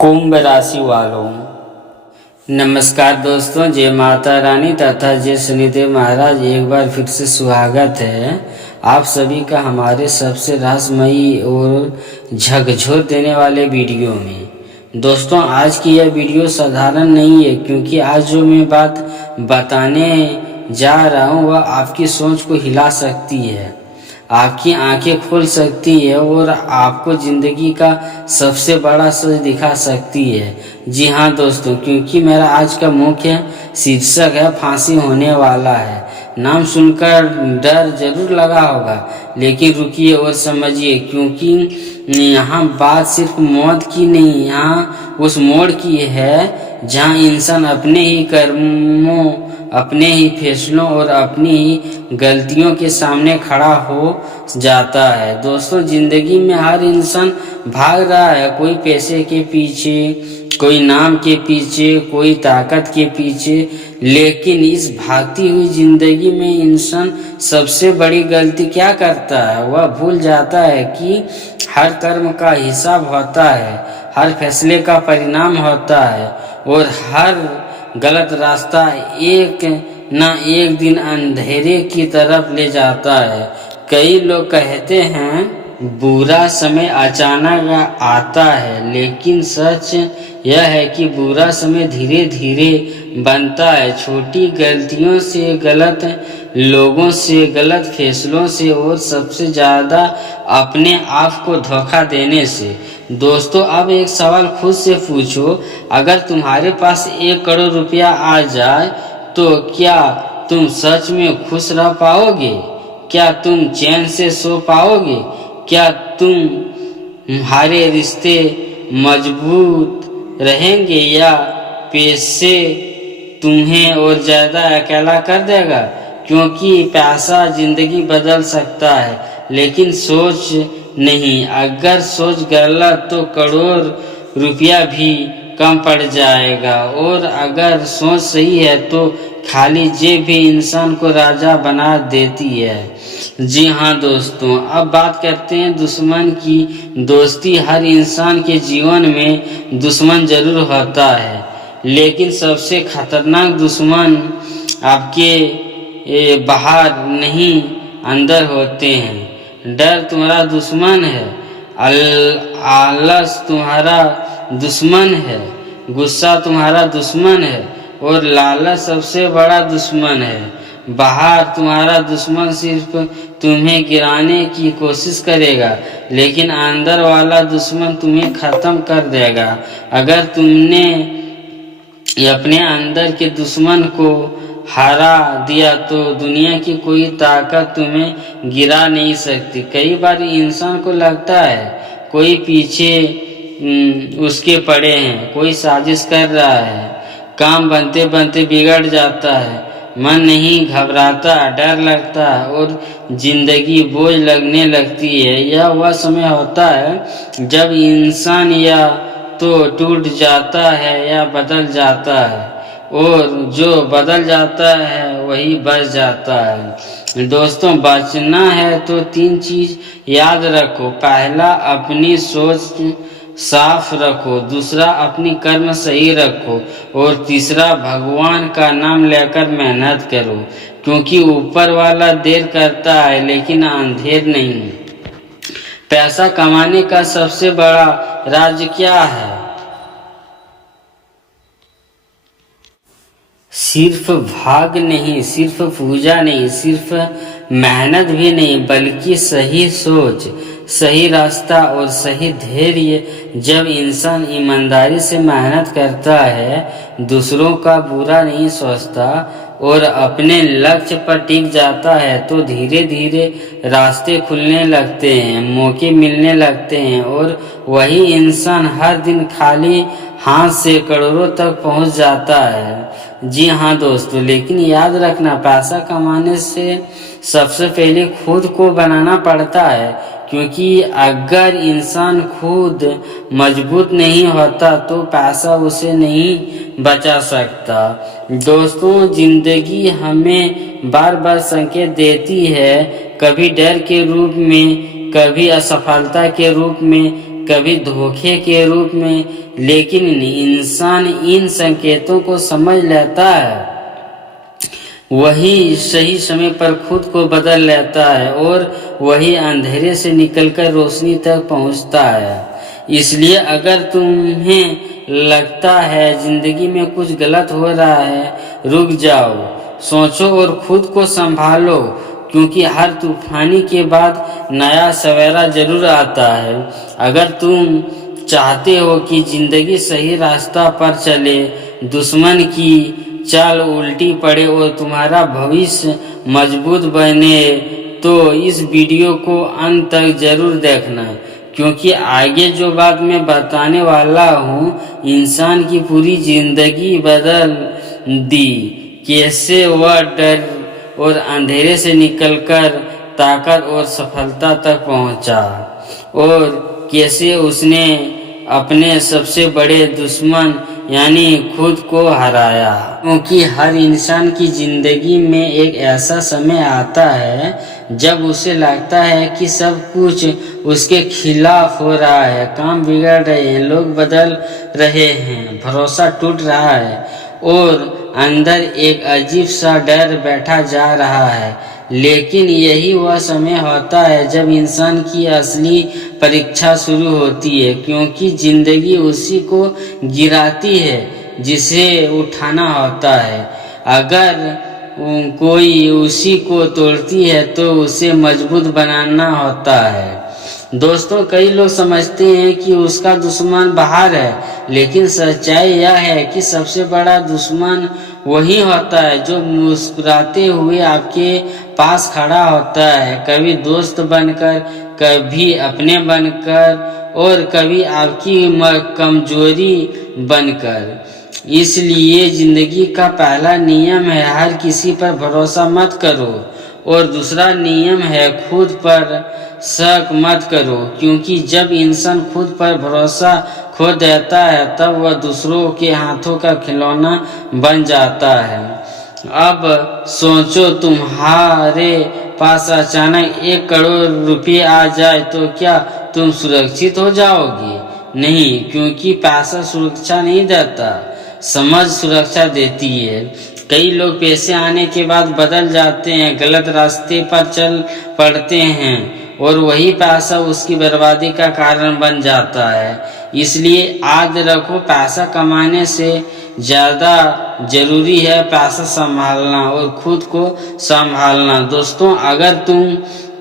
कुंभ राशि वालों, नमस्कार दोस्तों। जय माता रानी तथा जय शनिदेव महाराज। एक बार फिर से स्वागत है आप सभी का हमारे सबसे रहस्यमयी और झकझोर देने वाले वीडियो में। दोस्तों, आज की यह वीडियो साधारण नहीं है, क्योंकि आज जो मैं बात बताने जा रहा हूँ वह आपकी सोच को हिला सकती है, आपकी आंखें खोल सकती है और आपको जिंदगी का सबसे बड़ा सच दिखा सकती है। जी हाँ दोस्तों, क्योंकि मेरा आज का मुख्य शीर्षक है फांसी होने वाला है। नाम सुनकर डर जरूर लगा होगा, लेकिन रुकिए और समझिए, क्योंकि यहाँ बात सिर्फ मौत की नहीं, यहाँ उस मोड़ की है जहाँ इंसान अपने ही कर्मों, अपने ही फैसलों और अपनी ही गलतियों के सामने खड़ा हो जाता है। दोस्तों, जिंदगी में हर इंसान भाग रहा है, कोई पैसे के पीछे, कोई नाम के पीछे, कोई ताकत के पीछे। लेकिन इस भागती हुई जिंदगी में इंसान सबसे बड़ी गलती क्या करता है? वह भूल जाता है कि हर कर्म का हिसाब होता है, हर फैसले का परिणाम होता है और हर गलत रास्ता एक न एक दिन अंधेरे की तरफ ले जाता है। कई लोग कहते हैं बुरा समय अचानक आता है, लेकिन सच यह है कि बुरा समय धीरे धीरे बनता है, छोटी गलतियों से, गलत लोगों से, गलत फैसलों से और सबसे ज़्यादा अपने आप को धोखा देने से। दोस्तों, अब एक सवाल खुद से पूछो, अगर तुम्हारे पास 1 करोड़ रुपया आ जाए तो क्या तुम सच में खुश रह पाओगे? क्या तुम चैन से सो पाओगे? क्या तुम्हारे रिश्ते मजबूत रहेंगे या पैसे तुम्हें और ज़्यादा अकेला कर देगा? क्योंकि पैसा जिंदगी बदल सकता है, लेकिन सोच नहीं। अगर सोच गलत तो करोड़ रुपया भी कम पड़ जाएगा, और अगर सोच सही है तो खाली जेब भी इंसान को राजा बना देती है। जी हाँ दोस्तों, अब बात करते हैं दुश्मन की। दोस्ती, हर इंसान के जीवन में दुश्मन जरूर होता है, लेकिन सबसे खतरनाक दुश्मन आपके बाहर नहीं अंदर होते हैं। डर तुम्हारा दुश्मन है, आलस तुम्हारा दुश्मन है, गुस्सा तुम्हारा दुश्मन है और लालच सबसे बड़ा दुश्मन है। बाहर तुम्हारा दुश्मन सिर्फ तुम्हें गिराने की कोशिश करेगा, लेकिन अंदर वाला दुश्मन तुम्हें खत्म कर देगा। अगर तुमने अपने अंदर के दुश्मन को हरा दिया तो दुनिया की कोई ताकत तुम्हें गिरा नहीं सकती। कई बार इंसान को लगता है कोई पीछे उसके पड़े हैं, कोई साजिश कर रहा है, काम बनते बनते बिगड़ जाता है, मन नहीं घबराता, डर लगता है और जिंदगी बोझ लगने लगती है। यह वह समय होता है जब इंसान या तो टूट जाता है या बदल जाता है, और जो बदल जाता है वही बच जाता है। दोस्तों, बचना है तो 3 चीज याद रखो। पहला, अपनी सोच साफ रखो। दूसरा, अपनी कर्म सही रखो। और तीसरा, भगवान का नाम लेकर मेहनत करो, क्योंकि ऊपर वाला देर करता है लेकिन अंधेर नहीं। पैसा कमाने का सबसे बड़ा राज क्या है? सिर्फ भाग नहीं, सिर्फ पूजा नहीं, सिर्फ मेहनत भी नहीं, बल्कि सही सोच, सही रास्ता और सही धैर्य। जब इंसान ईमानदारी से मेहनत करता है, दूसरों का बुरा नहीं सोचता और अपने लक्ष्य पर टिक जाता है, तो धीरे धीरे रास्ते खुलने लगते हैं, मौके मिलने लगते हैं और वही इंसान हर दिन खाली हाथ से करोड़ों तक पहुंच जाता है। जी हाँ दोस्तों, लेकिन याद रखना, पैसा कमाने से सबसे पहले खुद को बनाना पड़ता है, क्योंकि अगर इंसान खुद मजबूत नहीं होता तो पैसा उसे नहीं बचा सकता। दोस्तों, जिंदगी हमें बार बार संकेत देती है, कभी डर के रूप में, कभी असफलता के रूप में, कभी धोखे के रूप में, लेकिन इंसान इन संकेतों को समझ लेता है, वही सही समय पर खुद को बदल लेता है और वही अंधेरे से निकलकर रोशनी तक पहुंचता है। इसलिए अगर तुम्हें लगता है जिंदगी में कुछ गलत हो रहा है, रुक जाओ, सोचो और खुद को संभालो, क्योंकि हर तूफानी के बाद नया सवेरा जरूर आता है। अगर तुम चाहते हो कि जिंदगी सही रास्ता पर चले, दुश्मन की चाल उल्टी पड़े और तुम्हारा भविष्य मजबूत बने, तो इस वीडियो को अंत तक जरूर देखना, क्योंकि आगे जो बात मैं बताने वाला हूँ इंसान की पूरी जिंदगी बदल दी। कैसे वह डर और अंधेरे से निकलकर ताकत और सफलता तक पहुंचा, और कैसे उसने अपने सबसे बड़े दुश्मन यानी खुद को हराया। क्योंकि हर इंसान की जिंदगी में एक ऐसा समय आता है जब उसे लगता है कि सब कुछ उसके खिलाफ हो रहा है, काम बिगड़ रहे हैं, लोग बदल रहे हैं, भरोसा टूट रहा है और अंदर एक अजीब सा डर बैठा जा रहा है। लेकिन यही वह समय होता है जब इंसान की असली परीक्षा शुरू होती है, क्योंकि जिंदगी उसी को गिराती है जिसे उठाना होता है। अगर कोई उसी को तोड़ती है तो उसे मजबूत बनाना होता है। दोस्तों, कई लोग समझते हैं कि उसका दुश्मन बाहर है, लेकिन सच्चाई यह है कि सबसे बड़ा दुश्मन वही होता है जो मुस्कुराते हुए आपके पास खड़ा होता है, कभी दोस्त बनकर, कभी अपने बनकर और कभी आपकी कमजोरी बनकर। इसलिए जिंदगी का पहला नियम है हर किसी पर भरोसा मत करो, और दूसरा नियम है खुद पर शक मत करो, क्योंकि जब इंसान खुद पर भरोसा खो देता है तब वह दूसरों के हाथों का खिलौना बन जाता है। अब सोचो, तुम्हारे पास अचानक 1 करोड़ रुपये आ जाए तो क्या तुम सुरक्षित हो जाओगे? नहीं, क्योंकि पैसा सुरक्षा नहीं देता, समझ सुरक्षा देती है। कई लोग पैसे आने के बाद बदल जाते हैं, गलत रास्ते पर चल पड़ते हैं और वही पैसा उसकी बर्बादी का कारण बन जाता है। इसलिए याद रखो, पैसा कमाने से ज़्यादा जरूरी है पैसा संभालना और खुद को संभालना। दोस्तों, अगर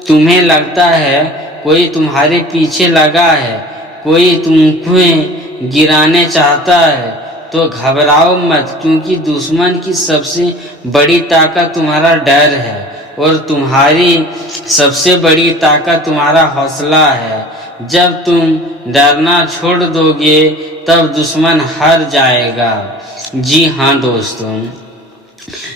तुम्हें लगता है कोई तुम्हारे पीछे लगा है, कोई तुम्हें गिराने चाहता है, तो घबराओ मत, क्योंकि दुश्मन की सबसे बड़ी ताकत तुम्हारा डर है और तुम्हारी सबसे बड़ी ताकत तुम्हारा हौसला है। जब तुम डरना छोड़ दोगे तब दुश्मन हार जाएगा। जी हाँ दोस्तों,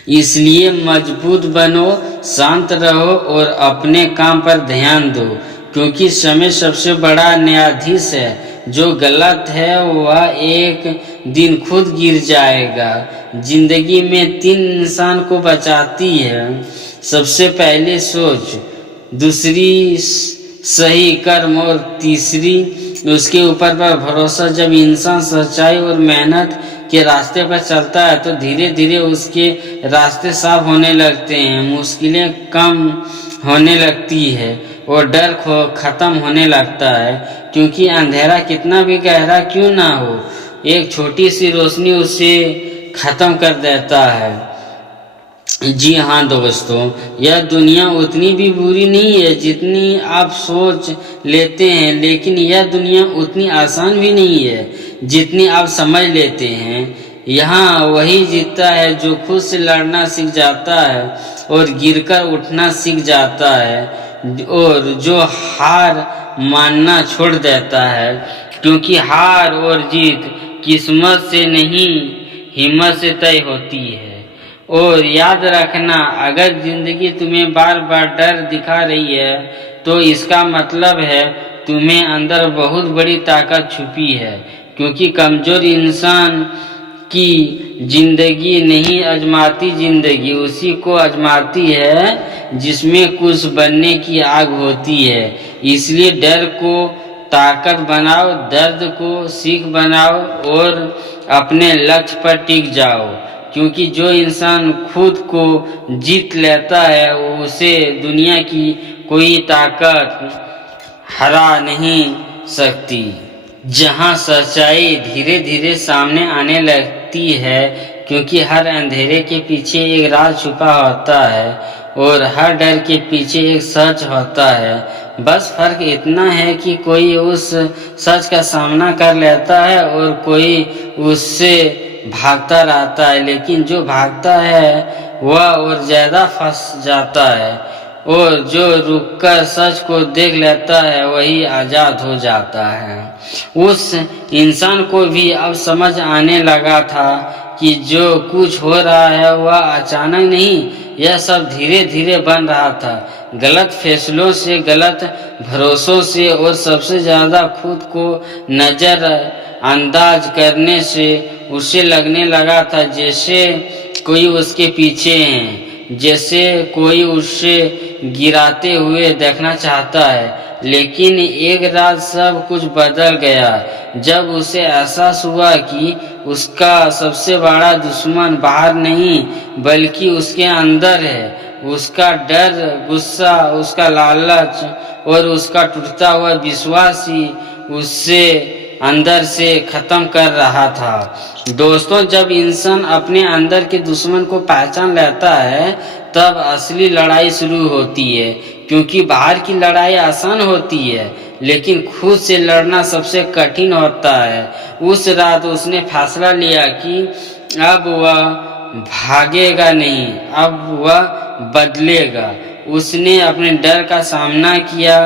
इसलिए मजबूत बनो, शांत रहो और अपने काम पर ध्यान दो, क्योंकि समय सबसे बड़ा न्यायाधीश है। जो गलत है वह एक दिन खुद गिर जाएगा। जिंदगी में 3 इंसान को बचाती है, सबसे पहले सोच, दूसरी सही कर्म और तीसरी उसके ऊपर पर भरोसा। जब इंसान सच्चाई और मेहनत के रास्ते पर चलता है तो धीरे धीरे उसके रास्ते साफ होने लगते हैं, मुश्किलें कम होने लगती है और डर खत्म होने लगता है, क्योंकि अंधेरा कितना भी गहरा क्यों ना हो, एक छोटी सी रोशनी उसे खत्म कर देता है। जी हाँ दोस्तों, यह दुनिया उतनी भी बुरी नहीं है जितनी आप सोच लेते हैं, लेकिन यह दुनिया उतनी आसान भी नहीं है जितनी आप समझ लेते हैं। यहाँ वही जीतता है जो खुद से लड़ना सीख जाता है और गिरकर उठना सीख जाता है, और जो हार मानना छोड़ देता है, क्योंकि हार और जीत किस्मत से नहीं हिम्मत से तय होती है। और याद रखना, अगर जिंदगी तुम्हें बार बार डर दिखा रही है तो इसका मतलब है तुम्हें अंदर बहुत बड़ी ताकत छुपी है, क्योंकि कमजोर इंसान की जिंदगी नहीं आजमाती, जिंदगी उसी को आजमाती है जिसमें कुछ बनने की आग होती है। इसलिए डर को ताकत बनाओ, दर्द को सीख बनाओ और अपने लक्ष्य पर टिक जाओ। क्योंकि जो इंसान खुद को जीत लेता है उसे दुनिया की कोई ताकत हरा नहीं सकती। जहाँ सच्चाई धीरे धीरे सामने आने लगती है, क्योंकि हर अंधेरे के पीछे एक राज छुपा होता है और हर डर के पीछे एक सच होता है। बस फर्क इतना है कि कोई उस सच का सामना कर लेता है और कोई उससे भागता रहता है। लेकिन जो भागता है वह और ज्यादा फंस जाता है और जो रुककर सच को देख लेता है वही आजाद हो जाता है। उस इंसान को भी अब समझ आने लगा था कि जो कुछ हो रहा है वह अचानक नहीं, यह सब धीरे धीरे बन रहा था। गलत फैसलों से, गलत भरोसों से और सबसे ज्यादा खुद को नजरअंदाज करने से उसे लगने लगा था जैसे कोई उसके पीछे है, जैसे कोई उसे गिराते हुए देखना चाहता है। लेकिन एक रात सब कुछ बदल गया जब उसे एहसास हुआ कि उसका सबसे बड़ा दुश्मन बाहर नहीं बल्कि उसके अंदर है। उसका डर, गुस्सा, उसका लालच और उसका टूटता हुआ विश्वास ही उससे अंदर से खत्म कर रहा था। दोस्तों, जब इंसान अपने अंदर के दुश्मन को पहचान लेता है तब असली लड़ाई शुरू होती है। क्योंकि बाहर की लड़ाई आसान होती है लेकिन खुद से लड़ना सबसे कठिन होता है। उस रात उसने फैसला लिया कि अब वह भागेगा नहीं, अब वह बदलेगा। उसने अपने डर का सामना किया,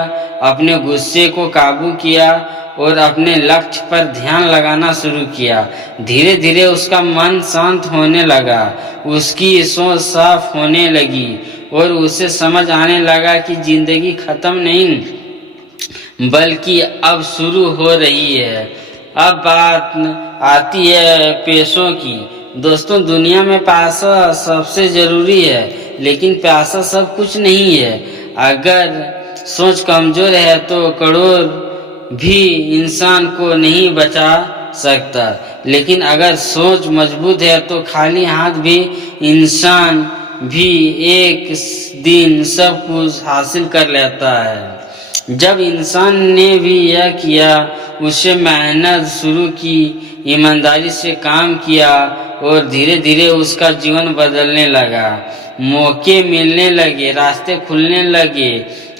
अपने गुस्से को काबू किया और अपने लक्ष्य पर ध्यान लगाना शुरू किया। धीरे धीरे उसका मन शांत होने लगा, उसकी सोच साफ होने लगी और उसे समझ आने लगा कि जिंदगी खत्म नहीं बल्कि अब शुरू हो रही है। अब बात आती है पैसों की। दोस्तों, दुनिया में पैसा सबसे जरूरी है लेकिन पैसा सब कुछ नहीं है। अगर सोच कमजोर है तो करोड़ भी इंसान को नहीं बचा सकता, लेकिन अगर सोच मजबूत है तो खाली हाथ भी इंसान भी एक दिन सब कुछ हासिल कर लेता है। जब इंसान ने भी यह किया, उसे मेहनत शुरू की, ईमानदारी से काम किया और धीरे धीरे उसका जीवन बदलने लगा। मौके मिलने लगे, रास्ते खुलने लगे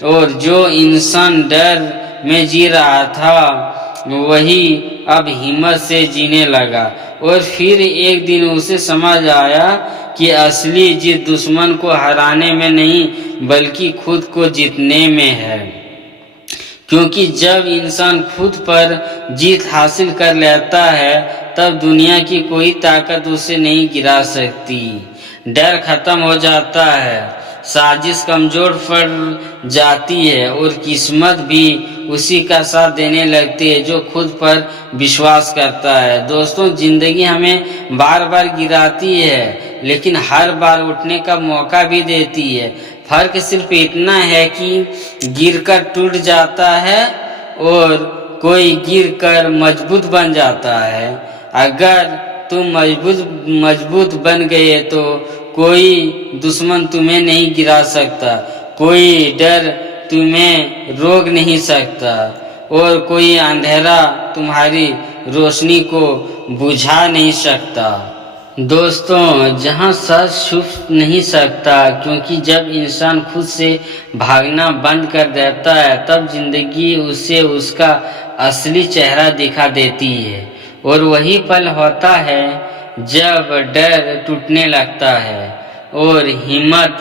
और जो इंसान डर में जी रहा था वही अब हिम्मत से जीने लगा। और फिर एक दिन उसे समझ आया कि असली जीत दुश्मन को हराने में नहीं बल्कि खुद को जीतने में है। क्योंकि जब इंसान खुद पर जीत हासिल कर लेता है तब दुनिया की कोई ताकत उसे नहीं गिरा सकती। डर खत्म हो जाता है, साजिश कमजोर पड़ जाती है और किस्मत भी उसी का साथ देने लगती है जो खुद पर विश्वास करता है। दोस्तों, जिंदगी हमें बार बार गिराती है लेकिन हर बार उठने का मौका भी देती है। फर्क सिर्फ इतना है कि गिरकर टूट जाता है और कोई गिरकर मजबूत बन जाता है। अगर तुम मजबूत बन गए तो कोई दुश्मन तुम्हें नहीं गिरा सकता, कोई डर तुम्हें रोक नहीं सकता और कोई अंधेरा तुम्हारी रोशनी को बुझा नहीं सकता। दोस्तों, जहां सच छुप नहीं सकता, क्योंकि जब इंसान खुद से भागना बंद कर देता है तब जिंदगी उसे उसका असली चेहरा दिखा देती है। और वही पल होता है जब डर टूटने लगता है और हिम्मत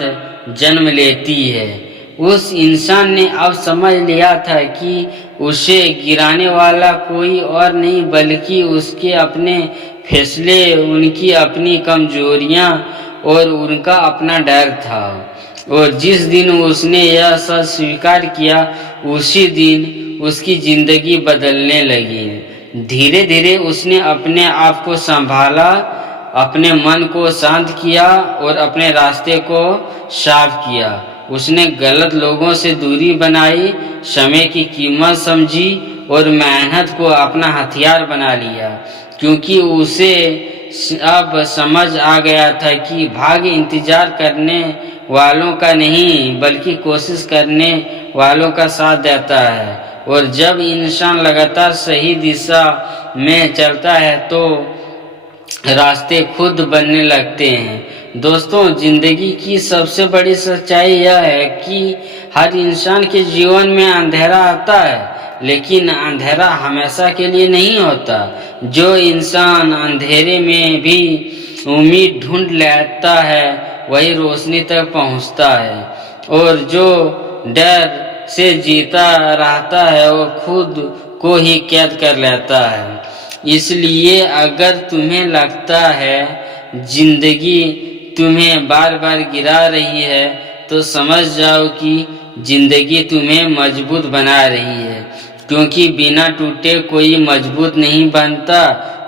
जन्म लेती है। उस इंसान ने अब समझ लिया था कि उसे गिराने वाला कोई और नहीं बल्कि उसके अपने फैसले, उनकी अपनी कमजोरियां और उनका अपना डर था। और जिस दिन उसने यह सच स्वीकार किया उसी दिन उसकी जिंदगी बदलने लगी। धीरे धीरे उसने अपने आप को संभाला, अपने मन को शांत किया और अपने रास्ते को साफ किया। उसने गलत लोगों से दूरी बनाई, समय की कीमत समझी और मेहनत को अपना हथियार बना लिया, क्योंकि उसे अब समझ आ गया था कि भाग्य इंतजार करने वालों का नहीं बल्कि कोशिश करने वालों का साथ देता है। और जब इंसान लगातार सही दिशा में चलता है तो रास्ते खुद बनने लगते हैं। दोस्तों, जिंदगी की सबसे बड़ी सच्चाई यह है कि हर इंसान के जीवन में अंधेरा आता है, लेकिन अंधेरा हमेशा के लिए नहीं होता। जो इंसान अंधेरे में भी उम्मीद ढूंढ लेता है वही रोशनी तक पहुंचता है, और जो डर से जीता रहता है वो खुद को ही कैद कर लेता है। इसलिए अगर तुम्हें लगता है जिंदगी तुम्हें बार बार गिरा रही है तो समझ जाओ कि जिंदगी तुम्हें मजबूत बना रही है, क्योंकि बिना टूटे कोई मजबूत नहीं बनता।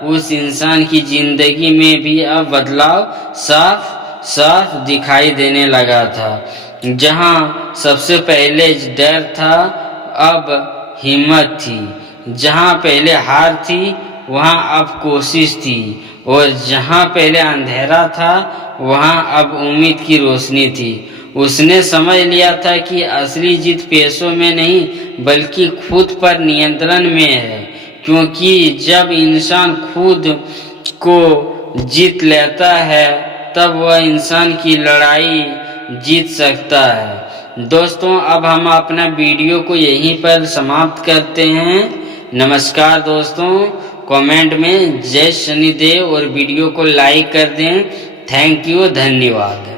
उस इंसान की जिंदगी में भी अब बदलाव साफ साफ दिखाई देने लगा था। जहां सबसे पहले डर था अब हिम्मत थी, जहां पहले हार थी वहां अब कोशिश थी, और जहां पहले अंधेरा था वहां अब उम्मीद की रोशनी थी। उसने समझ लिया था कि असली जीत पैसों में नहीं बल्कि खुद पर नियंत्रण में है, क्योंकि जब इंसान खुद को जीत लेता है तब वह इंसान की लड़ाई जीत सकता है। दोस्तों, अब हम अपना वीडियो को यहीं पर समाप्त करते हैं। नमस्कार दोस्तों, कमेंट में जय शनिदेव और वीडियो को लाइक कर दें। थैंक यू, धन्यवाद।